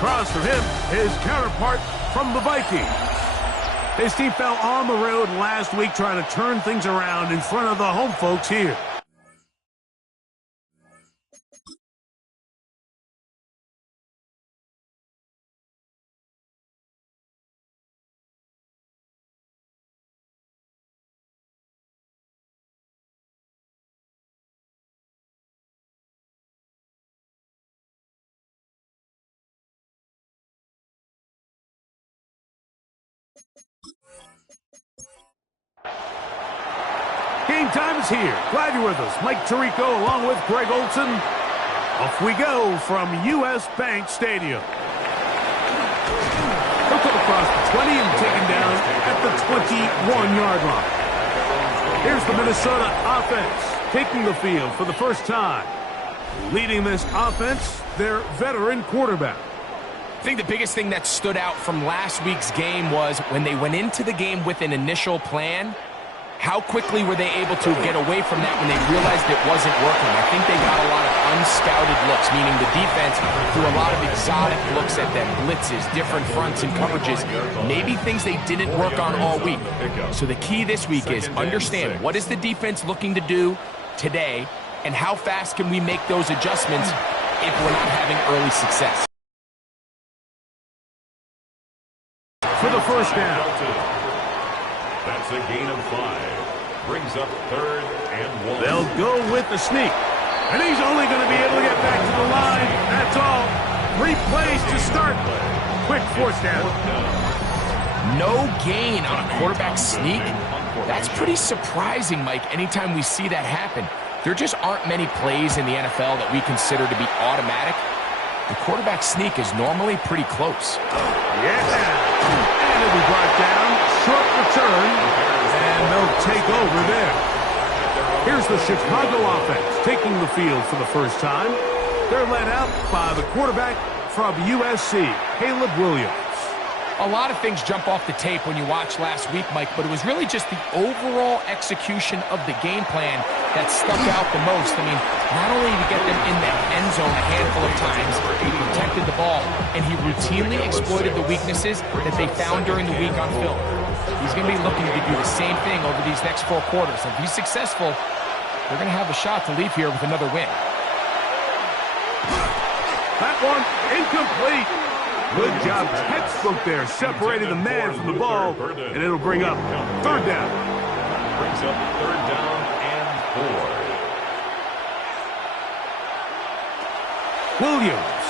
Across from him, his counterpart from the Vikings. His team fell on the road last week trying to turn things around in front of the home folks here. Game time is here. Glad you're with us. Mike Tirico along with Greg Olson. Off we go from U.S. Bank Stadium. He'll come across the 20 and taken down at the 21-yard line. Here's the Minnesota offense taking the field for the first time. Leading this offense, their veteran quarterback. I think the biggest thing that stood out from last week's game was when they went into the game with an initial plan, how quickly were they able to get away from that when they realized it wasn't working? I think they got a lot of unscouted looks, meaning the defense threw a lot of exotic looks at them, blitzes, different fronts and coverages, maybe things they didn't work on all week. So the key this week is understand what is the defense looking to do today and how fast can we make those adjustments if we're not having early success. For the first down. That's a gain of 5. Brings up 3rd and 1. They'll go with the sneak. And he's only going to be able to get back to the line. That's all. 3 plays to start. Quick fourth down. No gain on a quarterback sneak? That's pretty surprising, Mike, anytime we see that happen. There just aren't many plays in the NFL that we consider to be automatic. The quarterback sneak is normally pretty close. Yeah. And it'll be brought down. Short return. And they'll take over there. Here's the Chicago offense taking the field for the first time. They're led out by the quarterback from USC, Caleb Williams. A lot of things jump off the tape when you watch last week, Mike, but it was really just the overall execution of the game plan that stuck out the most. I mean, not only did he get them in the end zone a handful of times, he protected the ball, and he routinely exploited the weaknesses that they found during the week on film. He's going to be looking to do the same thing over these next 4 quarters. If he's successful, they're going to have a shot to leave here with another win. That one incomplete. Good job, textbook there, separating the man from the ball, and it'll bring up 3rd down. Brings up 3rd down and 4. Williams.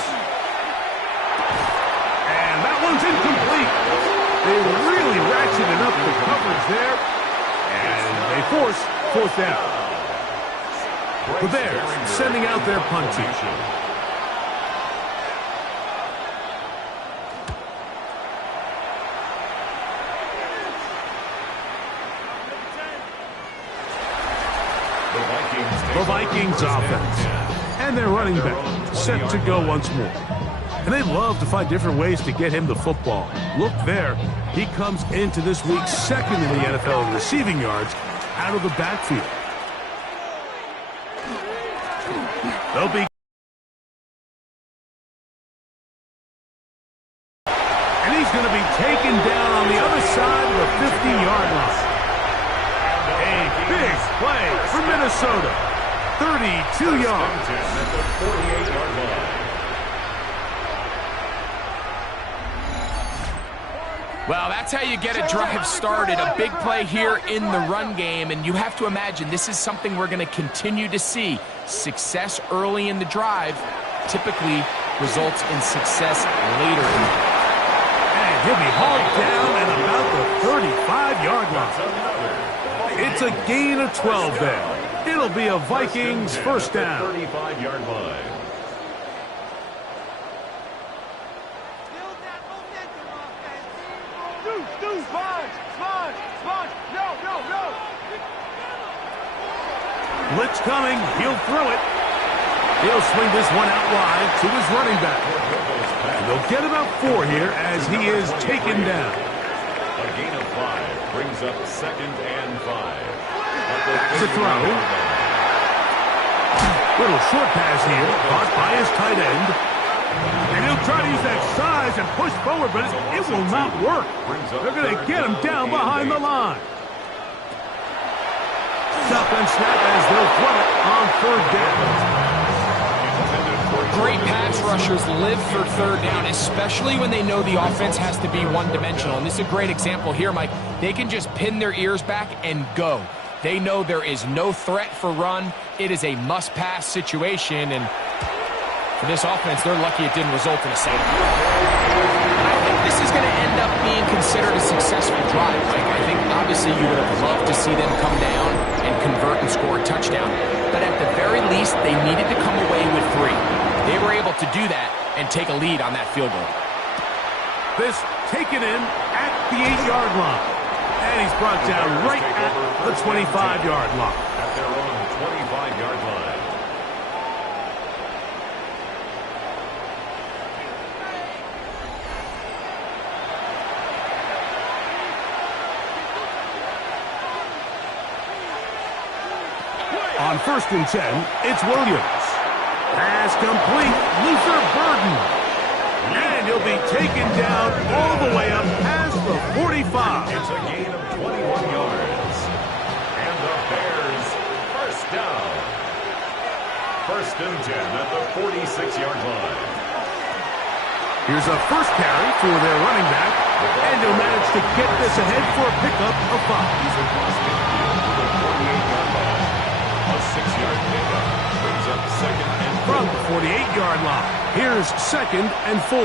And that one's incomplete. They really ratcheted up the coverage there, and they force 4th down. The Bears sending out their punt team. The Vikings offense and their running back set to go once more. And they love to find different ways to get him the football. Look there. He comes into this week 2nd in the NFL in receiving yards out of the backfield. They'll be. And he's going to be taken down on the other side of the 50-yard line. A big play for Minnesota. 32 yards. At the 48-yard line. Well, that's how you get a drive started. A big play here in the run game, and you have to imagine this is something we're going to continue to see. Success early in the drive typically results in success later. And he'll be hauled down at about the 35-yard line. It's a gain of 12 there. It'll be a Vikings first down. 35-yard line. Blitz coming. He'll throw it. He'll swing this one out wide to his running back. And they'll get about 4 here as he is taken down. A gain of 5 brings up 2nd and 5. To throw. Little short pass here, caught by his tight end. And he'll try to use that size and push forward, but it will not work. They're going to get him down behind the line. Stop and snap as they'll throw it on third down. Great pass rushers live for third down, especially when they know the offense has to be one-dimensional. And this is a great example here, Mike. They can just pin their ears back and go. They know there is no threat for run. It is a must-pass situation, and for this offense, they're lucky it didn't result in a sack. I think this is going to end up being considered a successful drive, Mike. I think obviously you would have loved to see them come down and convert and score a touchdown. But at the very least, they needed to come away with 3. They were able to do that and take a lead on that field goal. This taken in at the 8-yard line. And he's brought down right at the 25-yard line. At their own 25-yard line. On 1st and 10, it's Williams. Pass complete. Luther Burden. And he'll be taken down all the way up past the 45. It's a gain of 21 yards. And the Bears first down. 1st and 10 at the 46-yard line. Here's a first carry for their running back. And he'll manage to get this ahead for a pickup of 5. He's across midfield to the 48-yard line. A 6-yard pickup brings up 2nd and 4. From the 48-yard line, here's 2nd and 4.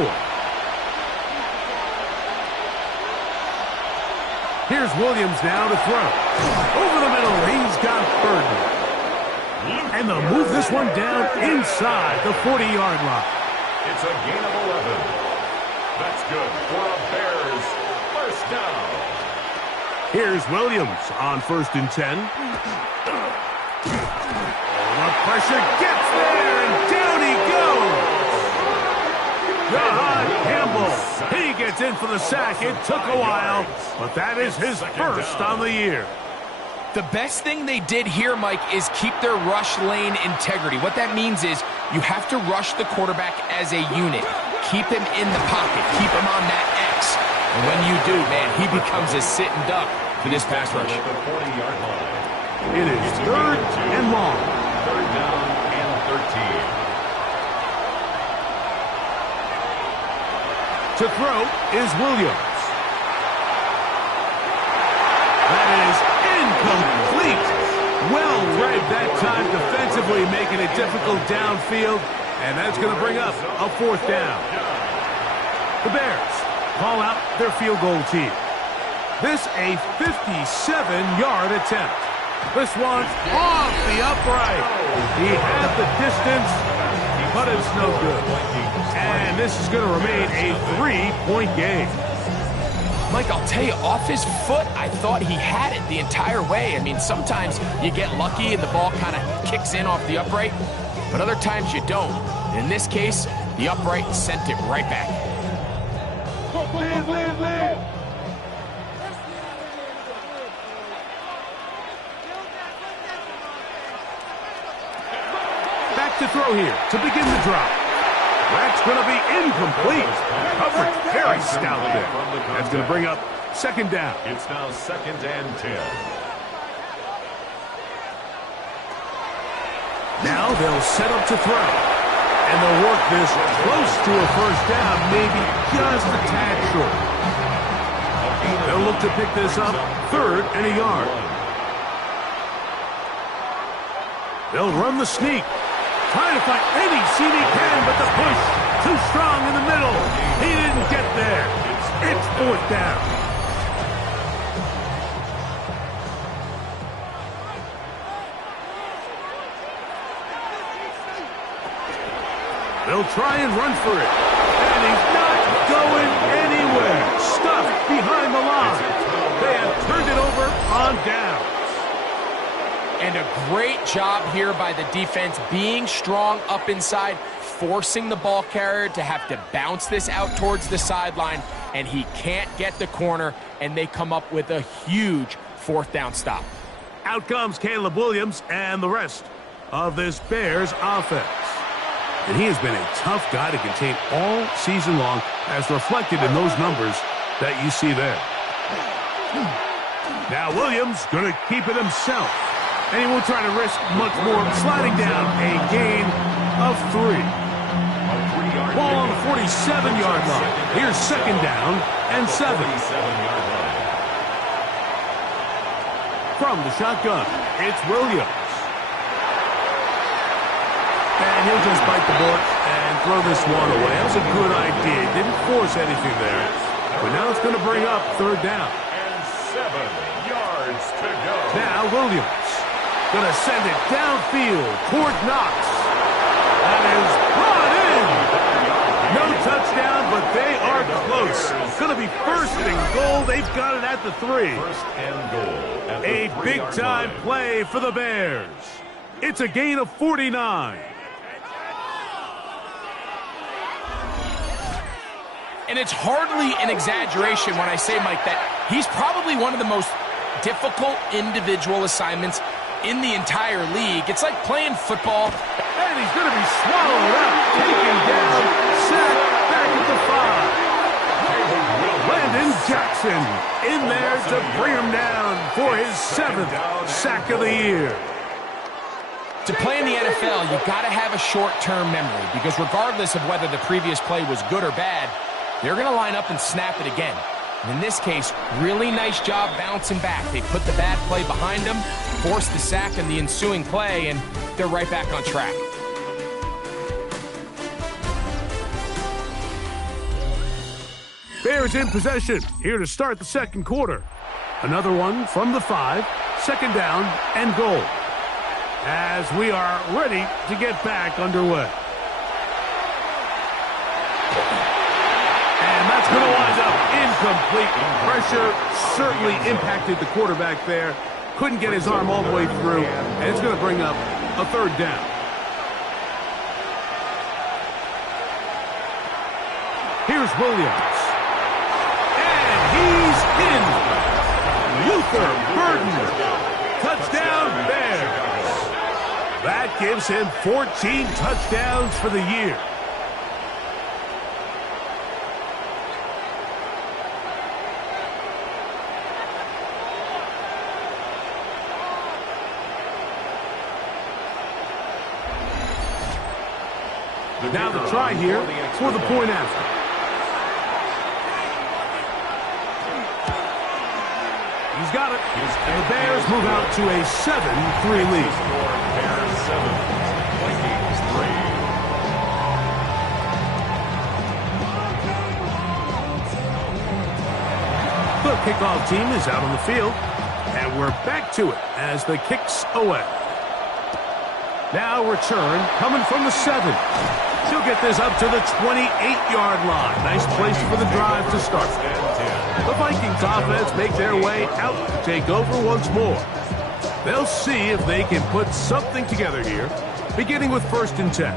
Here's Williams now to throw. Over the middle, he's got Burden. And they'll move this one down inside the 40-yard line. It's a gain of 11. That's good for a Bears first down. Here's Williams on 1st and 10. The pressure gets there, and down he goes. John Campbell, he gets in for the sack. It took a while, but that is his first on the year. The best thing they did here, Mike, is keep their rush lane integrity. What that means is you have to rush the quarterback as a unit. Keep him in the pocket. Keep him on that X. And when you do, man, he becomes a sitting duck for this pass rush. At the 40-yard line. It is 3rd and long. 3rd down and 13. To throw is Williams. That is incomplete. Well read that time defensively, making it difficult downfield, and that's going to bring up a 4th down. The Bears call out their field goal team. This a 57-yard attempt. This one's off the upright. He had the distance, but it's no good. And this is going to remain a 3-point game. Mike, I'll tell you, off his foot, I thought he had it the entire way. I mean, sometimes you get lucky and the ball kind of kicks in off the upright, but other times you don't. In this case, the upright sent it right back. Back to throw here to begin the drive. That's going to be incomplete. Coverage very stout there. That's going to bring up 2nd down. It's now 2nd and 10. Now they'll set up to throw. And they'll work this close to a first down, maybe just a tad short. They'll look to pick this up 3rd and a yard. They'll run the sneak. Trying to find any seam he can, but the push too strong in the middle. He didn't get there. It's 4th down. They'll try and run for it. And he's not going anywhere. Stuffed behind the line. They have turned it over on downs. And a great job here by the defense, being strong up inside, forcing the ball carrier to have to bounce this out towards the sideline, and he can't get the corner, and they come up with a huge 4th down stop. Out comes Caleb Williams and the rest of this Bears offense. And he has been a tough guy to contain all season long, as reflected in those numbers that you see there. Now Williams going to keep it himself. And he won't try to risk much more, sliding down a gain of 3. Ball on the 47-yard line. Here's second down and 7. From the shotgun, it's Williams. And he'll just bite the bullet and throw this one away. That was a good idea. Didn't force anything there. But now it's going to bring up third down. And 7 yards to go. Now Williams going to send it downfield toward Knox. That is brought in. No touchdown, but they are close. It's going to be first and goal. They've got it at the 3. First and goal at the A 3-yard big-time line. play for the Bears. It's a gain of 49. And it's hardly an exaggeration when I say, Mike, that he's probably one of the most difficult individual assignments in the entire league. It's like playing football. And he's going to be swallowed up, taken down, sacked back at the 5. Landon Jackson in there to bring him down for his 7th sack of the year. To play in the NFL, you got to have a short-term memory, because regardless of whether the previous play was good or bad, they're going to line up and snap it again. And in this case, really nice job bouncing back. They put the bad play behind them, forced the sack in the ensuing play, and they're right back on track. Bears in possession, here to start the second quarter. Another one from the 5, second down and goal. As we are ready to get back underway. And that's going to wind up incomplete. Pressure certainly impacted the quarterback there. Couldn't get his arm all the way through, and it's going to bring up a third down. Here's Williams. And he's in. Luther Burden. Touchdown, Bears. That gives him 14 touchdowns for the year. Now the try here for the point after. He's got it. And the Bears move out to a 7-3 lead. Bears 7, Vikings 3. The kickoff team is out on the field. And we're back to it as the kick's away. Now return coming from the 7. She'll get this up to the 28-yard line. Nice place for the drive to start. The Vikings offense make their way out to take over once more. They'll see if they can put something together here, beginning with 1st and 10.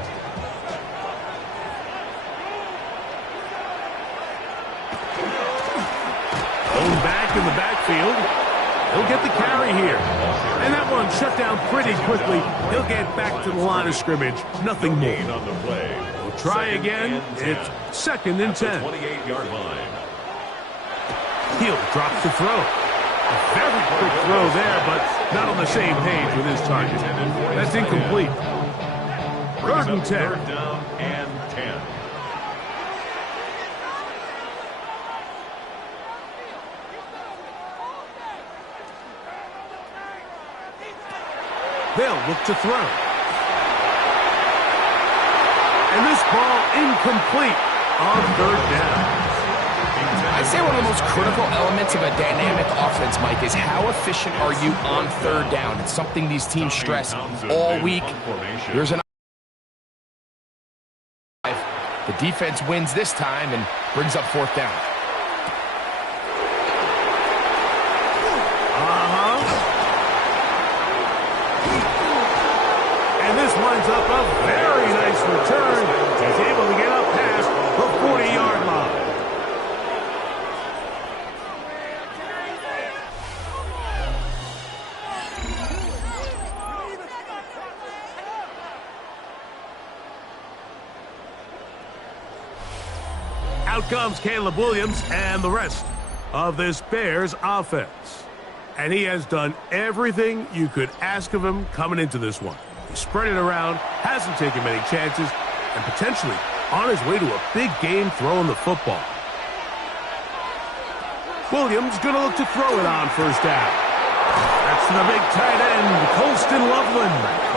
Thrown back in the backfield. He'll get the carry here. And that one shut down pretty quickly. He'll get back to the line of scrimmage. Nothing more. On the play. We'll try again. It's 2nd and 10. 28-yard line. He'll drop the throw. A very quick throw there, but not on the same page with his target. That's incomplete. 3rd and 10. 3rd down and 10. They'll look to throw. And this ball incomplete on 3rd down. I'd say one of the most critical elements of a dynamic offense, Mike, is how efficient are you on 3rd down. It's something these teams stress all week. There's an the defense wins this time and brings up 4th down. And this winds up a very nice return. He's able to get up past the 40-yard line. comes Caleb Williams and the rest of this Bears offense. And he has done everything you could ask of him coming into this one. He spread it around, hasn't taken many chances, and potentially on his way to a big game throwing the football. Williams going to look to throw it on first down. That's the big tight end, Colston Loveland.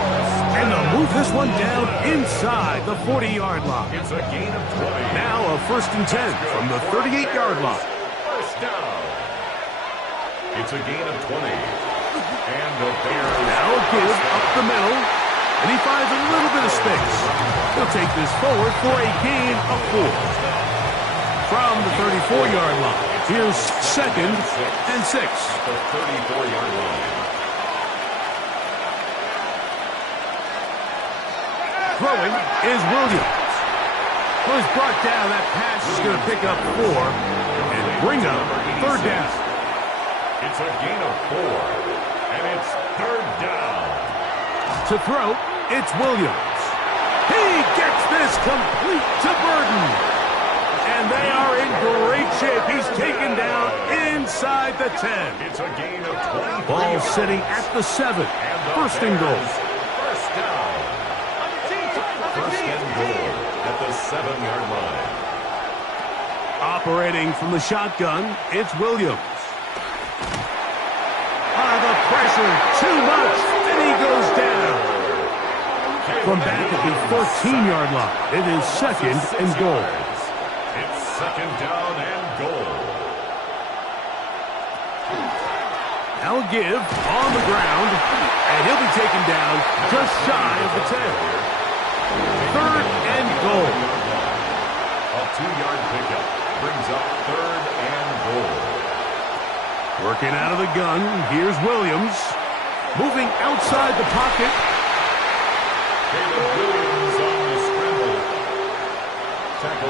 And they'll move this one down inside the 40-yard line. It's a gain of 20. Now a 1st and 10 from the 38-yard line. First down. It's a gain of 20. And the Bears Now a give up the middle. And he finds a little bit of space. He'll take this forward for a gain of 4. From the 34-yard line, here's 2nd and 6. The 34-yard line. Throwing is Williams. Well, he's brought down. That pass is going to pick up 4 and bring up 3rd down. It's a gain of 4. And it's 3rd down. To throw, it's Williams. He gets this complete to Burden. And they are in great shape. He's taken down inside the 10. It's a gain of 20. Ball sitting at the 7. 1st and goal. First down. 1st and goal at the 7-yard line. Operating from the shotgun, it's Williams. The pressure, too much, and he goes down. From back at the 14-yard line, it is 2nd and goal. It's 2nd down and goal. Now a give on the ground, and he'll be taken down just shy of the 10. 3rd and goal. A 2-yard pickup brings up 3rd and goal. Working out of the gun, here's Williams. Moving outside the pocket. Caleb Williams on the scramble.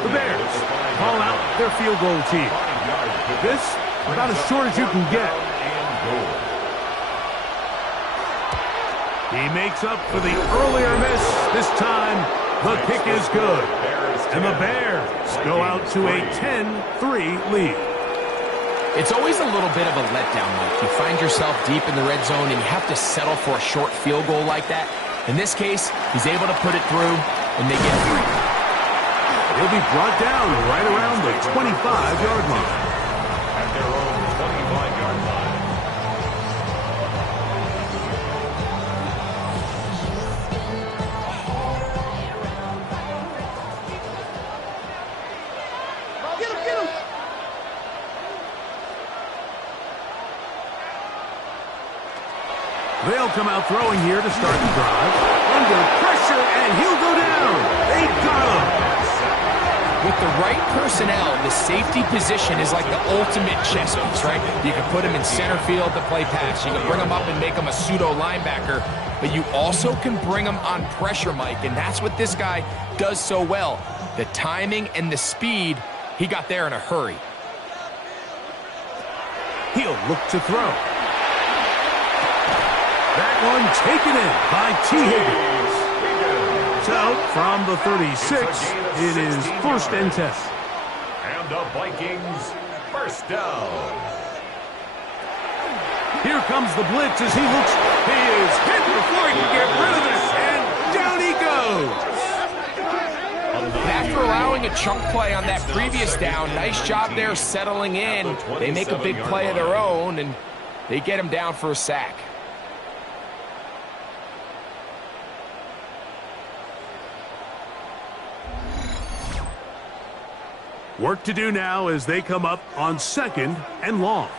The Bears call out their field goal team. This, about as short as you can get. He makes up for the earlier miss. This time, the kick is good. And the Bears go out to a 10-3 lead. It's always a little bit of a letdown, Mike. You find yourself deep in the red zone and you have to settle for a short field goal like that. In this case, he's able to put it through, and they get 3. He'll be brought down right around the 25-yard line. At their own 25-yard line. They'll come out throwing here to start the drive. Under pressure, and he'll go down. They got him. With the right personnel, the safety position is like the ultimate chess piece, right? You can put him in center field to play pass. You can bring him up and make him a pseudo linebacker. But you also can bring him on pressure, Mike, and that's what this guy does so well. The timing and the speed, he got there in a hurry. He'll look to throw. That one taken in by T. Higgins. So, from the 36, it is 1st and 10. And the Vikings, 1st down. Here comes the blitz as he looks. He is hit before he can get rid of it, and down he goes. After allowing a chunk play on that previous down, nice job there settling in. They make a big play of their own, and they get him down for a sack. Work to do now as they come up on 2nd and long.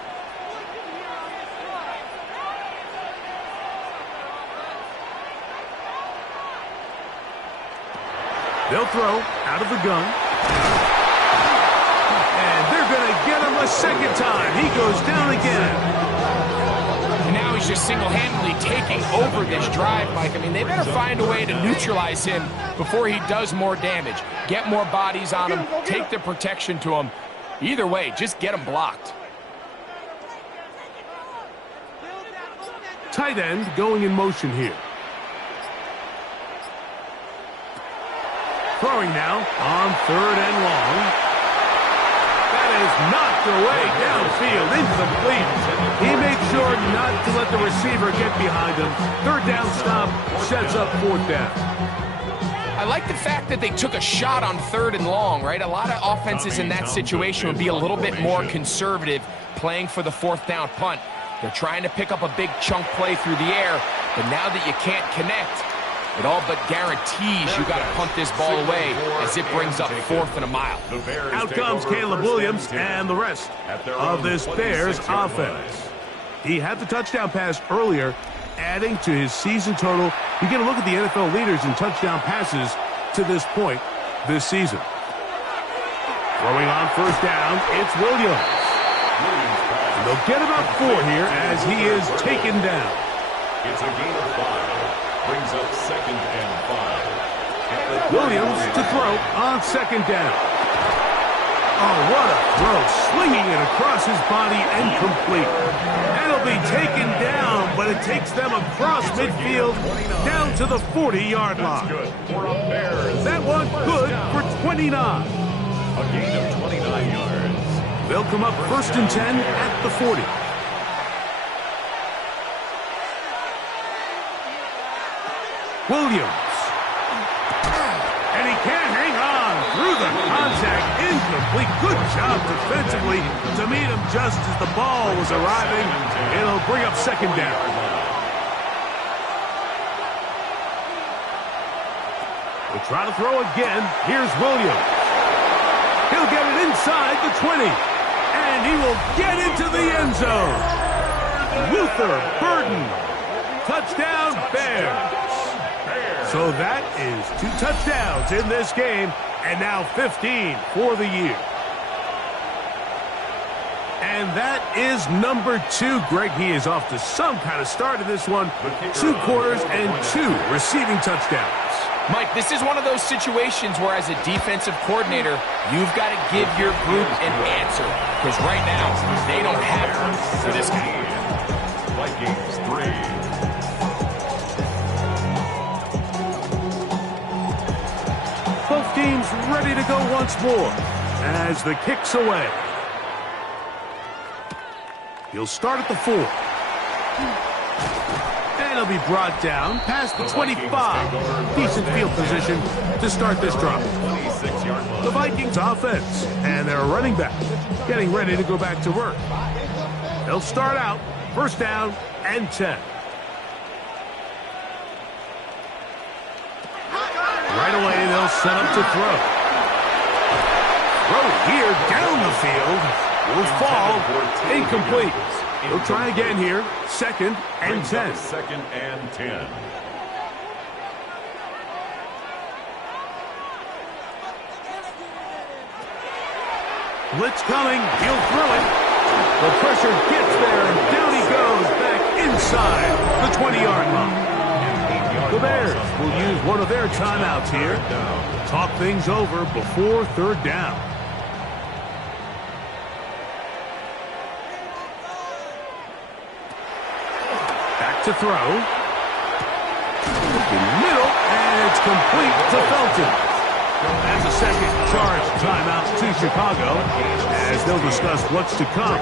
They'll throw out of the gun. And they're going to get him a 2nd time. He goes down again. And now he's just single-handedly taking over this drive, Mike. I mean, they better find a way to neutralize him before he does more damage. Get more bodies on him, take the protection to him. Either way, just get him blocked. Tight end going in motion here. Throwing now on 3rd and long. knocked away downfield, incomplete. He made sure not to let the receiver get behind him. Third down stop sets up fourth down. I like the fact that they took a shot on third and long, right? A lot of offenses in that situation would be a little bit more conservative playing for the fourth down punt. They're trying to pick up a big chunk play through the air, but now that you can't connect, it all but guarantees you got to punt this ball away as it brings up fourth and a mile. Out comes Caleb Williams and the rest of this Bears offense. He had the touchdown pass earlier, adding to his season total. You get a look at the NFL leaders in touchdown passes to this point this season. Throwing on first down, it's Williams. And they'll get about 4 here as he is taken down. It's a gain of 5. Brings up 2nd and 5. Williams to throw on second down. Oh, what a throw. Slinging it across his body and complete. That'll be taken down, but it takes them across midfield down to the 40-yard line. That one good for 29. A gain of 29 yards. They'll come up 1st and 10 at the 40. Williams. And he can't hang on through the contact. Incomplete. Good job defensively to meet him just as the ball was arriving. It'll bring up second down. We'll try to throw again. Here's Williams. He'll get it inside the 20. And he will get into the end zone. Luther Burden. Touchdown, Bears. So that is 2 touchdowns in this game, and now 15 for the year. And that is number 2. Greg, he is off to some kind of start in this one. 2 quarters and 2 receiving touchdowns. Mike, this is one of those situations where as a defensive coordinator, you've got to give your group an answer. Because right now, they don't have one for this game. Vikings 3. Both teams ready to go once more as the kick's away. He'll start at the 4. And he'll be brought down past the 25. Decent field position to start this drive. The Vikings offense and their running back getting ready to go back to work. They'll start out 1st down and 10. Right away, they'll set up to throw. Throw here down the field. Will fall. Incomplete. He'll try again here. 2nd and 10. 2nd and 10. Blitz coming. He'll throw it. The pressure gets there, and down he goes back inside the 20-yard line. The Bears will use one of their timeouts here. Talk things over before 3rd down. Back to throw. In the middle, and it's complete to Felton. That's a second charge timeout to Chicago, as they'll discuss what's to come.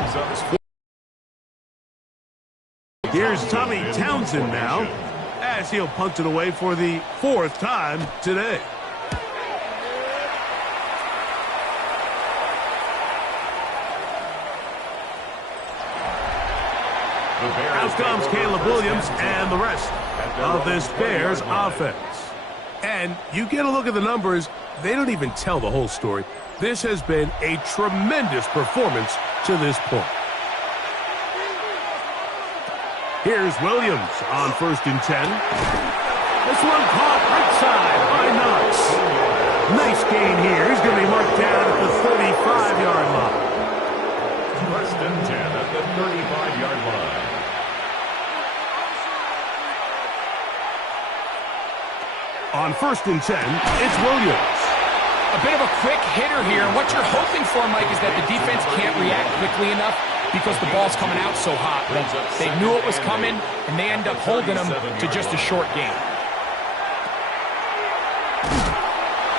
Here's Tommy Townsend now, as he'll punt it away for the 4th time today. Out comes Caleb Williams and the rest of this Bears offense. And you get a look at the numbers, they don't even tell the whole story. This has been a tremendous performance to this point. Here's Williams on 1st and 10. This one caught right side by Knox. Nice gain here. He's going to be marked down at the 35-yard line. 1st and 10 at the 35-yard line. On 1st and 10, it's Williams. A bit of a quick hitter here. What you're hoping for, Mike, is that the defense can't react quickly enough because the ball's coming out so hot. They knew it was coming, and they end up holding them to just a short gain.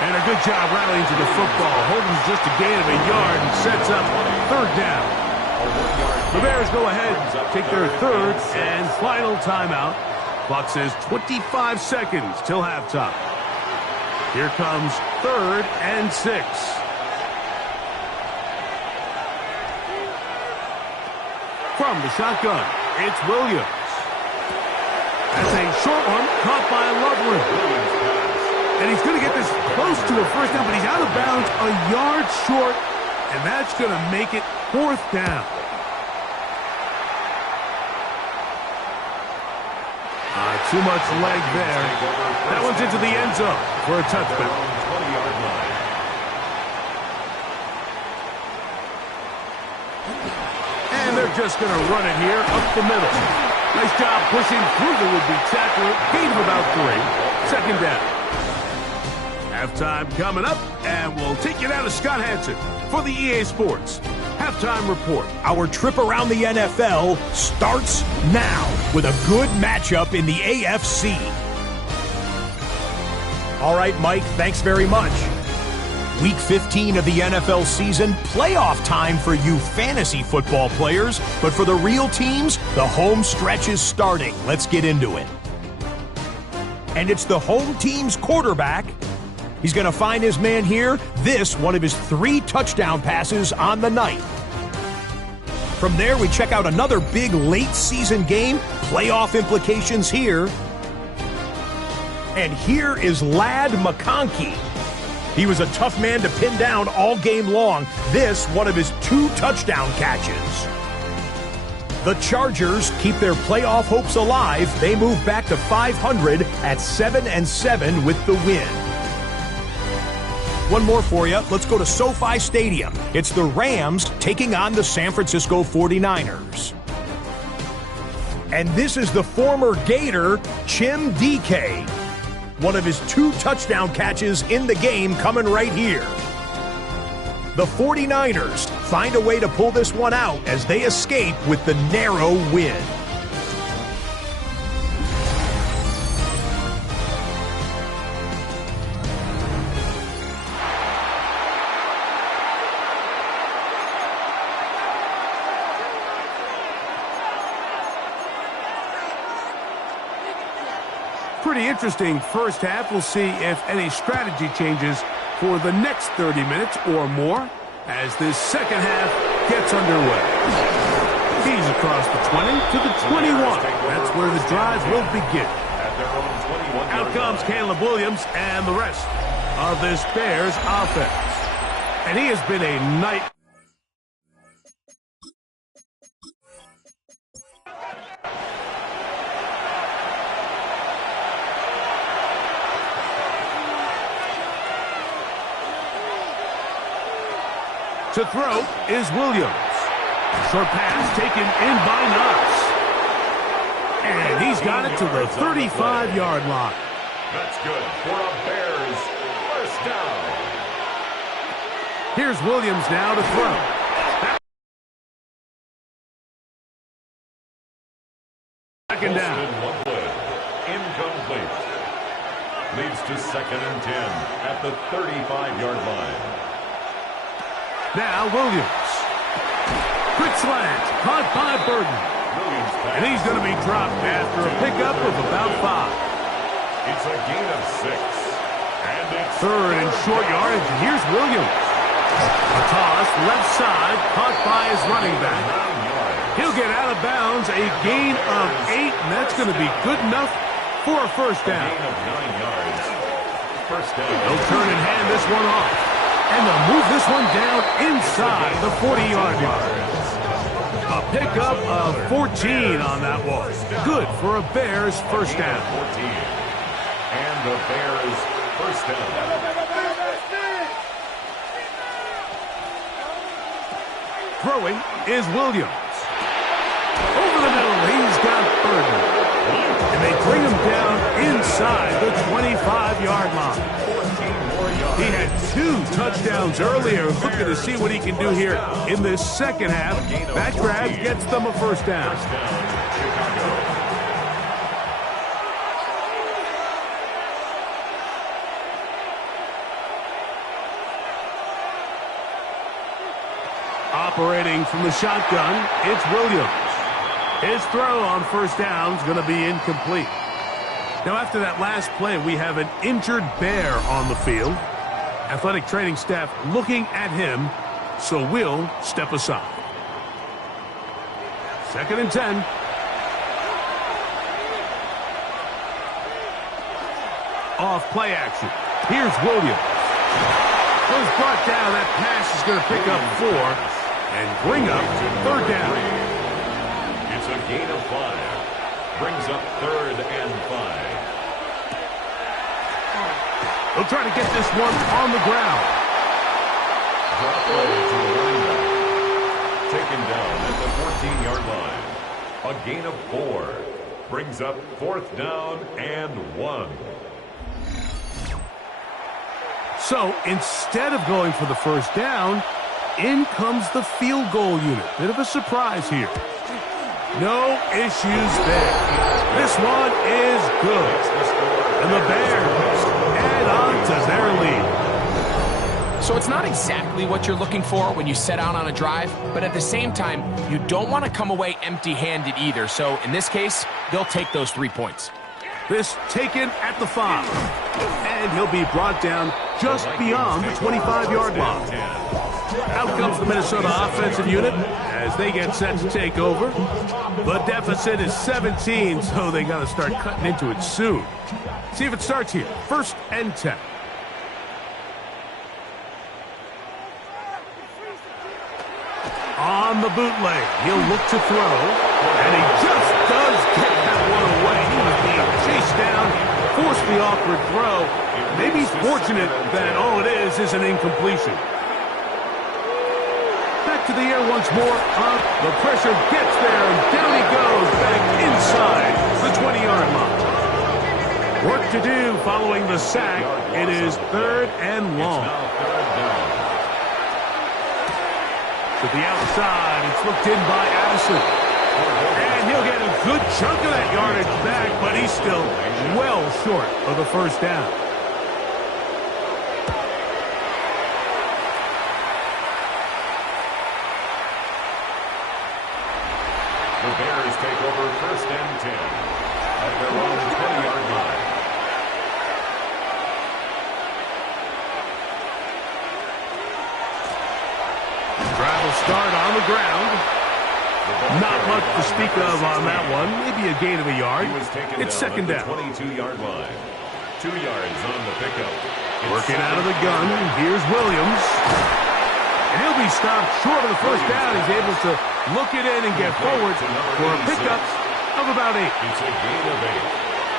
And a good job rallying to the football. Holding just a gain of a yard and sets up third down. The Bears go ahead, take their third and final timeout. Clock says 25 seconds till halftime. Here comes 3rd and 6. From the shotgun, it's Williams. That's a short one, caught by Loveland. And he's going to get this close to a first down, but he's out of bounds a yard short, and that's going to make it 4th down. Too much leg there. That one's into the end zone for a touchdown. And they're just going to run it here up the middle. Nice job pushing through the would-be tackler. Gain of about 3. 2nd down. Halftime coming up, and we'll take you down to Scott Hansen for the EA Sports Halftime Report. Our trip around the NFL starts now with a good matchup in the AFC. All right, Mike, thanks very much. Week 15 of the NFL season, playoff time for you fantasy football players, but for the real teams, the home stretch is starting. Let's get into it. And it's the home team's quarterback. He's going to find his man here. This, one of his 3 touchdown passes on the night. From there, we check out another big late-season game. Playoff implications here. And here is Ladd McConkey. He was a tough man to pin down all game long. This, one of his 2 touchdown catches. The Chargers keep their playoff hopes alive. They move back to 500 at 7-7 with the win. One more for you. Let's go to SoFi Stadium. It's the Rams taking on the San Francisco 49ers. And this is the former Gator, Chim DK. One of his 2 touchdown catches in the game coming right here. The 49ers find a way to pull this one out as they escape with the narrow win. Pretty interesting first half. We'll see if any strategy changes for the next 30 minutes or more as this second half gets underway. He's across the 20 to the 21. That's where the drive will begin. Out comes Caleb Williams and the rest of this Bears offense. And he has been a night. To throw is Williams. Short pass taken in by Knox. And he's got it to the 35-yard line. That's good for a Bears first down. Here's Williams now to throw. Second down. Incomplete. Leads to 2nd and 10 at the 35-yard line. Now Williams. Quick slant, caught by Burton. And he's going to be dropped after a pickup of about 5. It's a gain of 6. And it's 3rd and short yardage. Here's Williams. A toss, left side, caught by his running back. He'll get out of bounds, a gain of 8, and that's going to be good enough for a first down. gain of 9 yards. First down. They'll turn and hand this one off. And they'll move this one down inside the 40-yard line. A pickup of 14 on that one. Good for a Bears first down. 14. And the Bears first down. Throwing is Williams. Over the middle, he's got Burton. And they bring him down inside the 25-yard line. He had 2 touchdowns earlier. Looking to see what he can do here in this second half. That grab gets them a first down. Operating from the shotgun, it's Williams. His throw on first down is going to be incomplete. Now, after that last play, we have an injured Bear on the field. Athletic training staff looking at him, so we'll step aside. 2nd and 10. Off play action. Here's Williams. Was brought down. That pass is going to pick up 4 and bring up 3rd down. It's a gain of 5. Brings up 3rd and 5. They'll try to get this one on the ground. Drop play to the running back. Taken down at the 14-yard line. A gain of 4. Brings up 4th down and 1. So instead of going for the first down, in comes the field goal unit. Bit of a surprise here. No issues there. This one is good. And the Bears add on to their lead. So it's not exactly what you're looking for when you set out on a drive, but at the same time, you don't want to come away empty-handed either. So in this case, they'll take those 3 points. This taken at the 5. And he'll be brought down just beyond the 25-yard line. Out comes the Minnesota offensive unit as they get set to take over. The deficit is 17, so they got to start cutting into it soon. See if it starts here. 1st and 10. On the bootleg, he'll look to throw, and he just does get that one away. He was being chased down, forced the awkward throw. Maybe he's fortunate that all it is an incompletion. Back to the air once more. The pressure gets there, and down he goes back inside the 20-yard line. Work to do following the sack. It is 3rd and long. To the outside, it's looked in by Addison. And he'll get a good chunk of that yardage back, but he's still well short of the first down. The Bears take over 1st and 10 at their own 20-yard line. Drive will start on the ground. Not much to speak of on that one. Maybe a gain of a yard. It's 2nd down. 22-yard line. 2 yards on the pickup. Working out of the gun. Here's Williams. And he'll be stopped short of the first down. He's able to look it in and get forward for a pickup of about 8. It's a gain of 8.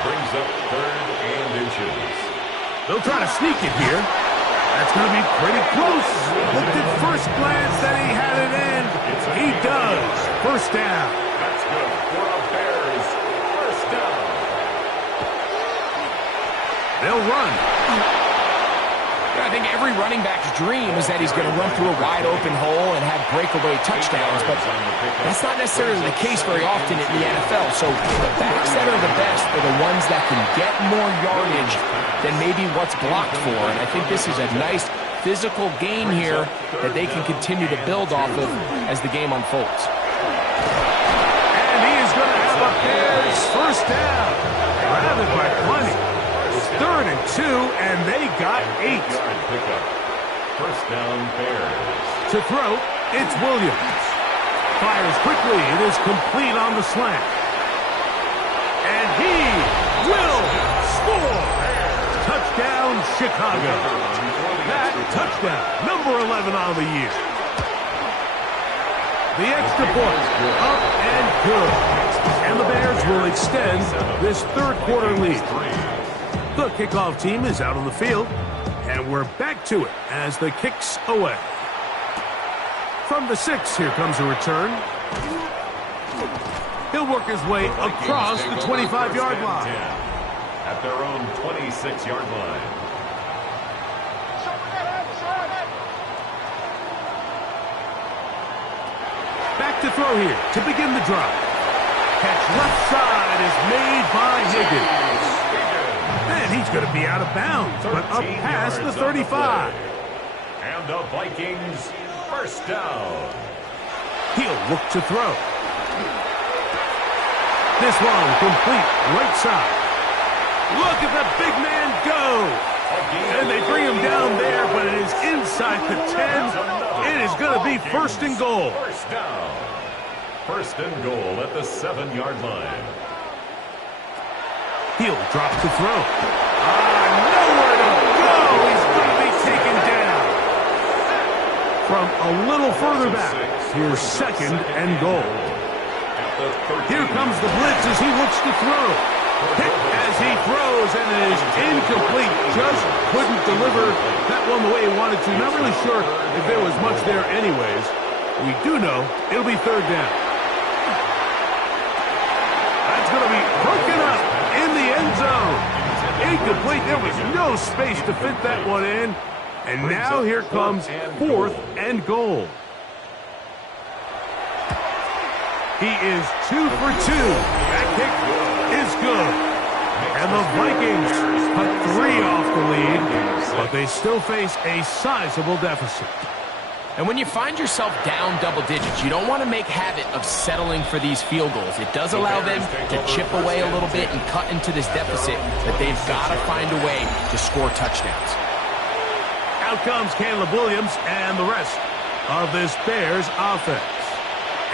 Brings up 3rd and inches. They'll try to sneak it here. That's going to be pretty close. Looked at first glance that he had it in. He does. First down. That's good for the Bears. First down. They'll run. I think every running back's dream is that he's going to run through a wide open hole and have breakaway touchdowns, but that's not necessarily the case very often in the NFL. So the backs that are the best are the ones that can get more yardage than maybe what's blocked for. And I think this is a nice physical gain here that they can continue to build off of as the game unfolds. And he is going to have a Bears first down. Rather by plenty. It's 3rd and 2, and they got 8. First down, Bears. To throw, it's Williams. Fires quickly. It is complete on the slant. And he will score. Touchdown, Chicago. That touchdown, number 11 on the year. The extra point, up and good. And the Bears will extend this 3rd quarter lead. The kickoff team is out on the field, and we're back to it as the kick's away. From the 6, here comes a return. He'll work his way across the 25-yard line. At their own 26-yard line. Back to throw here to begin the drive. Catch left side is made by Higgins. And he's going to be out of bounds, but up past the 35. And the Vikings first down. He'll look to throw. This one complete right side. Look at the big man go. And they bring him down there, but it is inside the 10. It is going to be first and goal. First down. First and goal at the 7-yard line. He'll drop to throw. Nowhere to go. He's going to be taken down. From a little further back, here's second and goal. Here comes the blitz as he looks to throw. Hit as he throws, and it is incomplete. Just couldn't deliver that one the way he wanted to. Not really sure if there was much there anyways. We do know it'll be third down. That's going to be broken up in the end zone. Incomplete. There was no space to fit that one in. And now here comes fourth and goal. He is 2 for 2. That kick is good. And the Vikings cut 3 off the lead, but they still face a sizable deficit. And when you find yourself down double digits, you don't want to make habit of settling for these field goals. It does allow them to chip away a little bit and cut into this deficit, but they've got to find a way to score touchdowns. Out comes Caleb Williams and the rest of this Bears offense.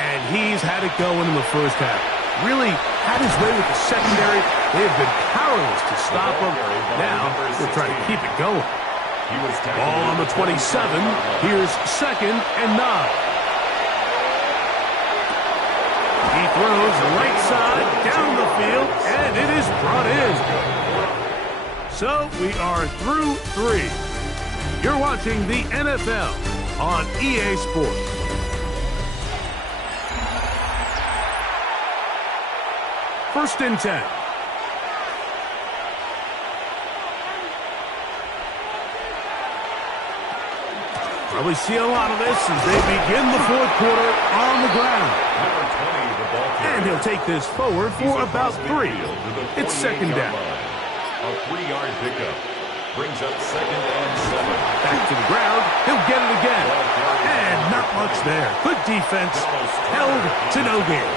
And he's had it going in the first half. Really had his way with the secondary. They have been powerless to stop him. Now they'll try to keep it going. Ball on the 27. Here's second and 9. He throws right side down the field, and it is brought in. So we are through 3. You're watching the NFL on EA Sports. First and 10. Probably see a lot of this as they begin the fourth quarter on the ground. And he'll take this forward for about 3. It's second down. A 3-yard pickup brings up second and 7. Back to the ground. He'll get it again. And not much there. Good defense. Held to no gain.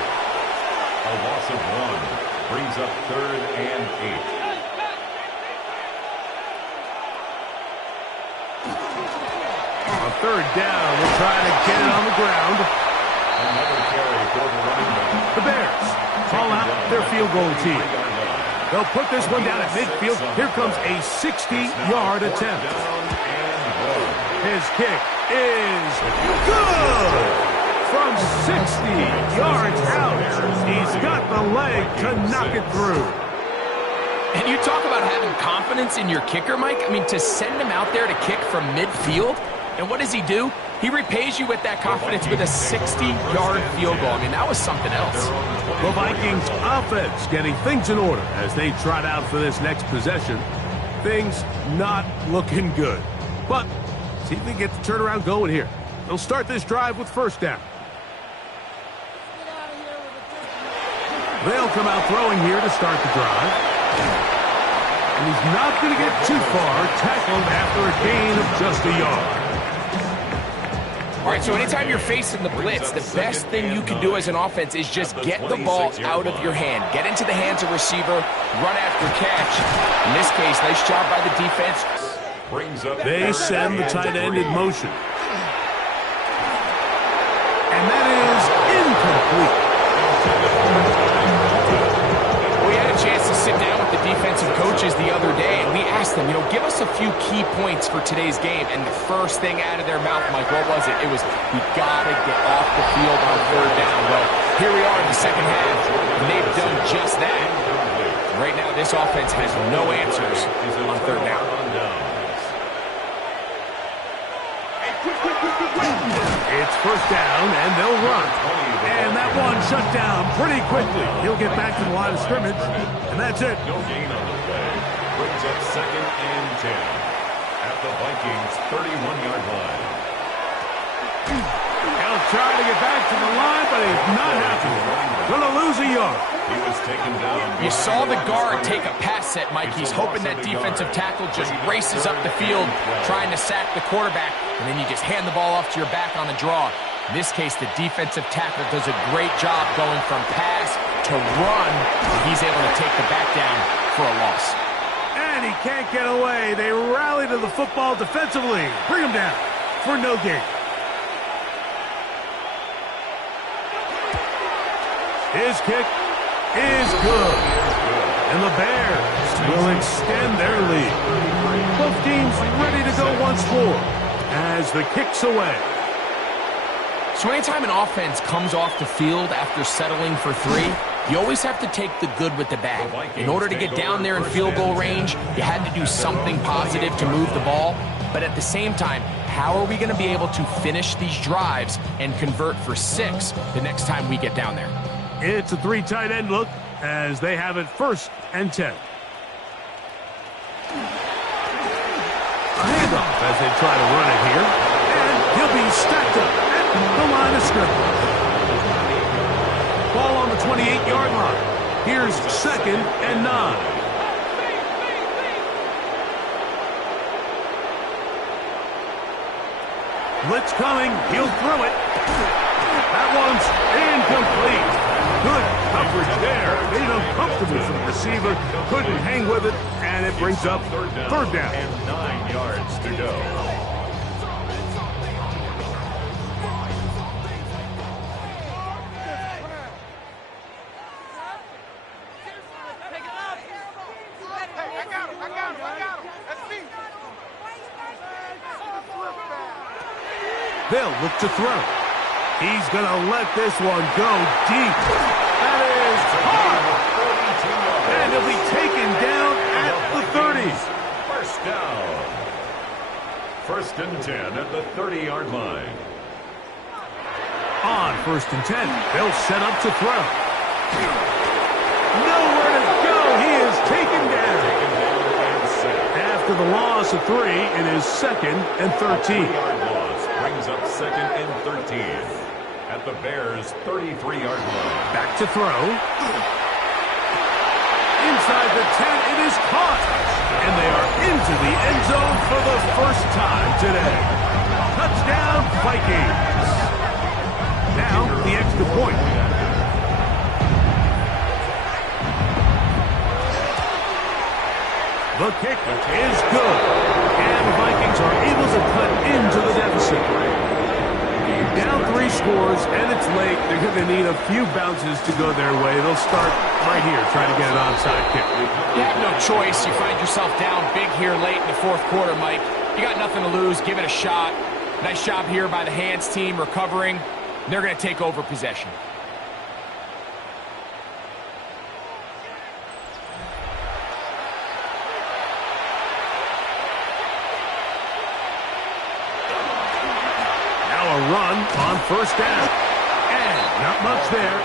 A loss of 1 brings up third and 8. On third down, we'll try to get it on the ground. Another carry for the running back. The Bears call out their field goal team. They'll put this one down at midfield. Here comes a 60-yard attempt. His kick is good. From 60 yards out, he's got the leg to knock it through. And you talk about having confidence in your kicker, Mike. I mean, to send him out there to kick from midfield, and what does he do? He repays you with that confidence with a 60-yard field goal. I mean, that was something else. The Vikings offense getting things in order as they trot out for this next possession. Things not looking good. But see if they get the turnaround going here. They'll start this drive with first down. They'll come out throwing here to start the drive. And he's not going to get too far, tackled after a gain of just a yard. All right, so anytime you're facing the blitz, the best thing you can do as an offense is just get the ball out of your hand. Get into the hands of receiver, run after catch. In this case, nice job by the defense. They send the tight end in motion. And that is incomplete. We had a chance to sit down with the defensive coaches the other day, and we asked them, give us a few key points for today's game. And the first thing out of their mouth, Mike, what was it? It was, we got to get off the field on third down. Well, here we are in the second half, and they've done just that. Right now, this offense has no answers on third down. It's first down, and they'll run. And that one shut down pretty quickly. He'll get back to the line of scrimmage, and that's it. No gain on the play. Brings up second and 10 at the Vikings' 31-yard line. He'll try to get back to the line, but he's not happy. Gonna lose a yard. He was taken down. You saw the guard take a pass set, Mike. He's hoping that defensive tackle just races up the field, trying to sack the quarterback, and then you just hand the ball off to your back on the draw. In this case, the defensive tackle does a great job going from pass to run. He's able to take the back down for a loss. And he can't get away. They rally to the football defensively. Bring him down for no gain. His kick is good. And the Bears will extend their lead. Both teams ready to go once more as the kick's away. So anytime an offense comes off the field after settling for 3, you always have to take the good with the bad. In order to get down there in field goal range, you had to do something positive to move the ball. But at the same time, how are we going to be able to finish these drives and convert for 6 the next time we get down there? It's a 3 tight end look as they have it 1st and 10. A handoff as they try to run it here. And he'll be stacked up at the line of scrimmage. Ball on the 28-yard line. Here's 2nd and 9. Blitz coming. He'll throw it. That one's incomplete. Good coverage there. Made it uncomfortable for the receiver. Couldn't hang with it, and it brings up 3rd down. And 9 yards to go. They'll look to throw. He's going to let this one go deep. That is hard. And he'll be taken down at the 30. First down. 1st and 10 at the 30-yard line. On 1st and 10, they'll set up to throw. Nowhere to go. He is taken down. After the loss of 3, it is 2nd and 13. 3-yard loss brings up 2nd and 13 at the Bears' 33-yard line. Back to throw. Inside the 10, it is caught. And they are into the end zone for the 1st time today. Touchdown, Vikings. Now, the extra point. The kick is good. And the Vikings are able to cut into the deficit. Down 3 scores, and it's late. They're going to need a few bounces to go their way. They'll start right here, trying to get an onside kick. You have no choice. You find yourself down big here late in the 4th quarter, Mike. You got nothing to lose. Give it a shot. Nice job here by the hands team recovering. They're going to take over possession. Run on 1st down. And not much there.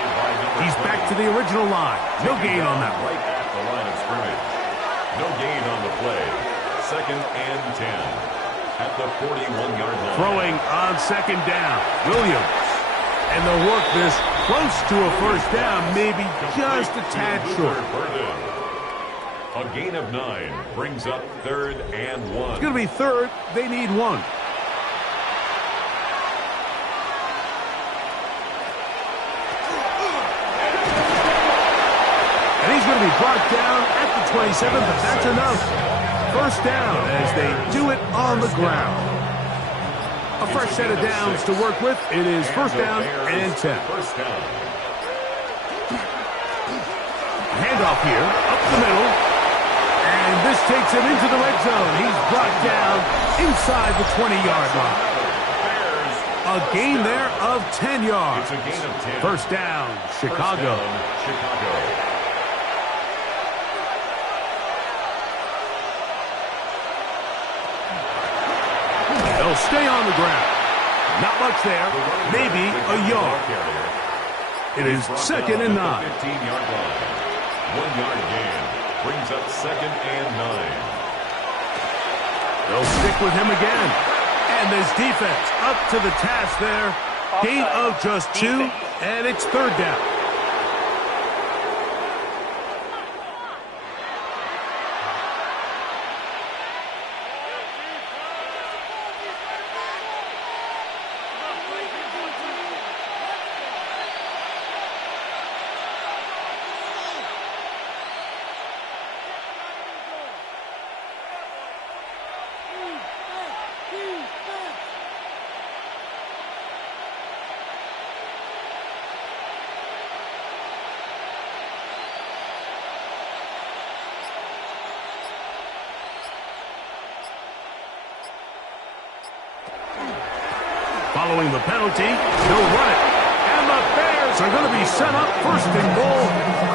He's back to the original line. No gain on that one. Right at the line of scrimmage. No gain on the play. 2nd and 10 at the 41-yard line. Throwing on 2nd down. Williams. And they'll work this close to a 1st down, maybe just a tad short. A gain of 9 brings up 3rd and 1. It's going to be 3rd. They need 1. He's going to be brought down at the 27, but that's enough. 1st down as they do it on the ground. A fresh set of downs to work with. It is 1st down and 10. First down. Handoff here, up the middle. And this takes him into the red zone. He's brought down inside the 20-yard line. A gain there of 10 yards. It's a gain of 10. 1st down, Chicago. Chicago. They'll stay on the ground. Not much there. Maybe a yard. It is 2nd and 9. 15-yard line. 1-yard gain. Brings up 2nd and 9. They'll stick with him again. And this defense up to the task there. Gain of just 2, and it's 3rd down. following the penalty. He'll run it. And the Bears are going to be set up first and goal.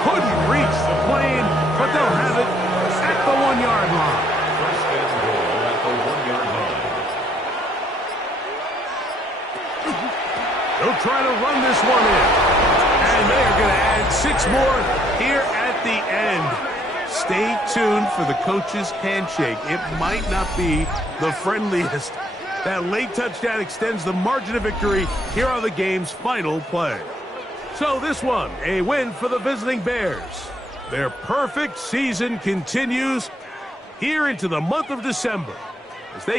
Couldn't reach the plane, but they'll have it at the 1-yard line. First and goal at the 1-yard line. They'll try to run this one in. And they are going to add 6 more here at the end. Stay tuned for the coach's handshake. It might not be the friendliest. That late touchdown extends the margin of victory here on the game's final play. So this one, a win for the visiting Bears. Their perfect season continues here into the month of December as they